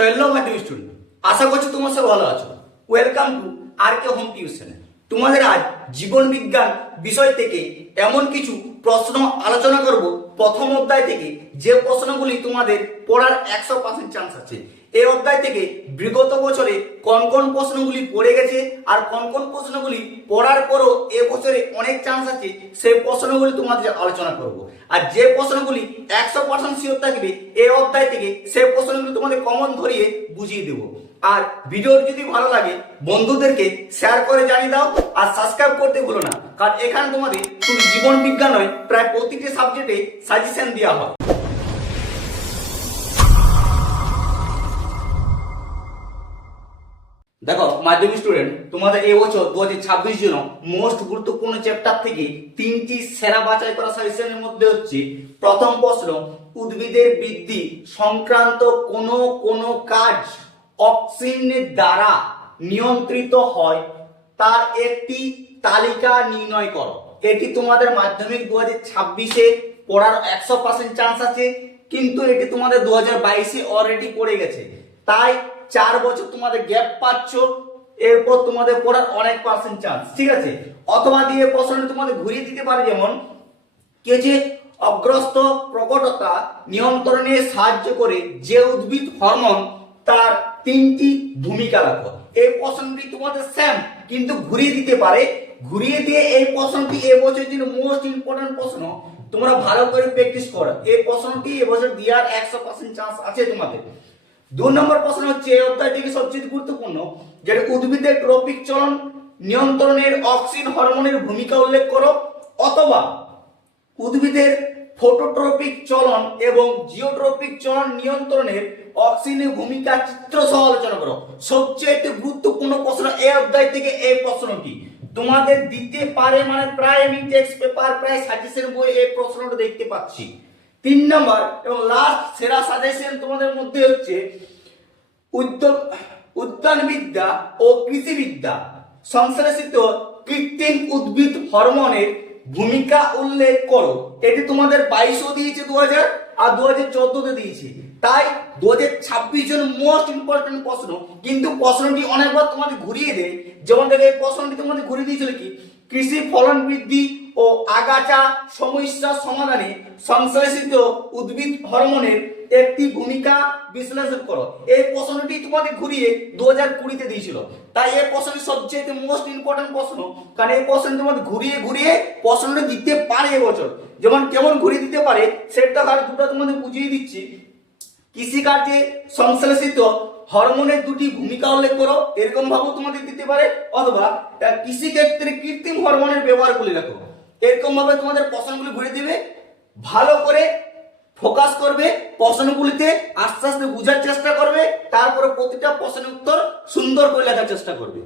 Hello মাধ্যমিক student, আশা করছি তোমার সব ভালো আছো। Welcome to R K home tuition. তোমাদের আজ জীবন বিজ্ঞান বিষয় থেকে এমন কিছু প্রশ্ন আলোচনা করব প্রথম অধ্যায় থেকে, যে প্রশ্নগুলি তোমাদের পড়ার 100% চান্স আছে। এই অধ্যায় থেকে বিগত বছরে কোন কোন প্রশ্নগুলি পড়ে গেছে আর কোন কোন প্রশ্নগুলি পড়ার পরও এবছরে অনেক চান্স আছে, সেই প্রশ্নগুলি তোমাদের আলোচনা করব। আর যে প্রশ্নগুলি 100% শিওর থাকবে এই অধ্যায় থেকে, সেই প্রশ্নগুলি তোমাদের কমন ধরিয়ে বুঝিয়ে দেবো। আর ভিডিও যদি ভালো লাগে বন্ধুদেরকে শেয়ার করে জানিয়ে দাও, আর সাবস্ক্রাইব করতে ভুলো না, কারণ এখানে তোমাদের শুধু জীবন বিজ্ঞান নয়, প্রায় প্রতিটি সাবজেক্টে সাজেশন দেওয়া হয়। দেখো মাধ্যমিক স্টুডেন্ট, তোমাদের এই বছর 2026 জন্য মোস্ট গুরুত্বপূর্ণ চ্যাপ্টার থেকে তিনটি সেরা বাছাই করা সাজেশনের মধ্যে হচ্ছে প্রথম প্রশ্ন, উদ্ভিদের বৃদ্ধি সংক্রান্ত কোন কাজ অক্সিনের দ্বারা নিয়ন্ত্রিত হয় তার একটি তালিকা নির্ণয় করো। এটি তোমাদের মাধ্যমিক 2026-এ পড়ার 100% চান্স আছে, কিন্তু এটি তোমাদের 2022-এ অলরেডি পড়ে গেছে। তাই 4 বছর তোমাদের গ্যাপ পাচ্ছ, এরপর তোমাদের পড়ার অনেক পার্সেন্ট চান্স, ঠিক আছে। অথবা দিয়ে প্রশ্নটি তোমাদের ঘুরিয়ে দিতে পারে, যেমন কে যে অগ্রস্ত প্রকটতা নিয়ন্ত্রণে সাহায্য করে যে উদ্ভিদ হরমোন, তার তিনটি ভূমিকা রাখো। এই প্রশ্নটি তোমাদের সেম, কিন্তু ঘুরিয়ে দিতে পারে। ঘুরিয়ে দিয়ে এই প্রশ্নটি এবছর জন্য মোস্ট ইম্পর্টেন্ট প্রশ্ন, তোমরা ভালো করে প্র্যাকটিস করো। এই প্রশ্নটি এবছর দেওয়ার 100% চান্স আছে তোমাদের। 2 নম্বর প্রশ্ন হচ্ছে এই অধ্যায় থেকে সবচেয়ে গুরুত্বপূর্ণ, যেটা উদ্ভিদের ট্রপিক চলন নিয়ন্ত্রণের অক্সিন হরমোনের ভূমিকা উল্লেখ করো, অথবা উদ্ভিদের ফটোট্রপিক চলন এবং জিওট্রপিক চলন নিয়ন্ত্রণের অক্সিনের ভূমিকা চিত্র সহ আলোচনা করো। সবচেয়ে গুরুত্বপূর্ণ প্রশ্ন এই অধ্যায় থেকে এই প্রশ্নটি তোমাদের দিতে পারে, মানে প্রায় আমি টেক্সট পেপার, প্রায় সাজেশন বই এই প্রশ্নটা দেখতে পাচ্ছি। 3 নম্বর এবং লাস্ট সেরা সাজেশন তোমাদের মধ্যে হচ্ছে উদ্যানবিদ্যা ও কৃষিবিদ্যা সংশ্লেষিত কৃত্রিম উদ্ভিদ হরমোনের ভূমিকা উল্লেখ করো। এটি তোমাদের 22-ও দিয়েছে 2000 আর 2014-তে দিয়েছে। তাই 2026 জন মোস্ট ইম্পর্টেন্ট প্রশ্ন, কিন্তু প্রশ্নটি অনেকবার তোমাদের ঘুরিয়ে দেয়। যেমন দেখো এই প্রশ্নটি তোমাদের ঘুরিয়ে দিয়েছিল কি, কৃষি ফলন বৃদ্ধি ও আগাছা সমস্যা সমাধানে সংশ্লেষিত উদ্ভিদ হরমোনের একটি ভূমিকা বিশ্লেষণ করো। এই প্রশ্নটি তোমাদের ঘুরিয়ে 2020-তে দিয়েছিল। তাই এই প্রশ্নটি সবচেয়ে মোস্ট ইম্পর্টেন্ট প্রশ্ন, কারণ এই প্রশ্ন তোমাদের ঘুরিয়ে ঘুরিয়ে প্রশ্নটা দিতে পারে এবছর। যেমন কেমন ঘুরিয়ে দিতে পারে সেটা দুটো তোমাদের বুঝিয়ে দিচ্ছি। কৃষিকার্যে সংশ্লেষিত হরমোনের দুটি ভূমিকা উল্লেখ করো, এরকম ভাবেও তোমাদের দিতে পারে, অথবা কৃষিক্ষেত্রে কৃত্রিম হরমোনের ব্যবহারগুলি রাখো। এরকম ভাবে তোমাদের প্রশ্নগুলি ঘুরে দিবে। ভালো করে ফোকাস করবে প্রশ্নগুলিতে, আস্তে আস্তে বোঝার চেষ্টা করবে, তারপরে প্রতিটা প্রশ্নের উত্তর সুন্দর করে লেখার চেষ্টা করবে।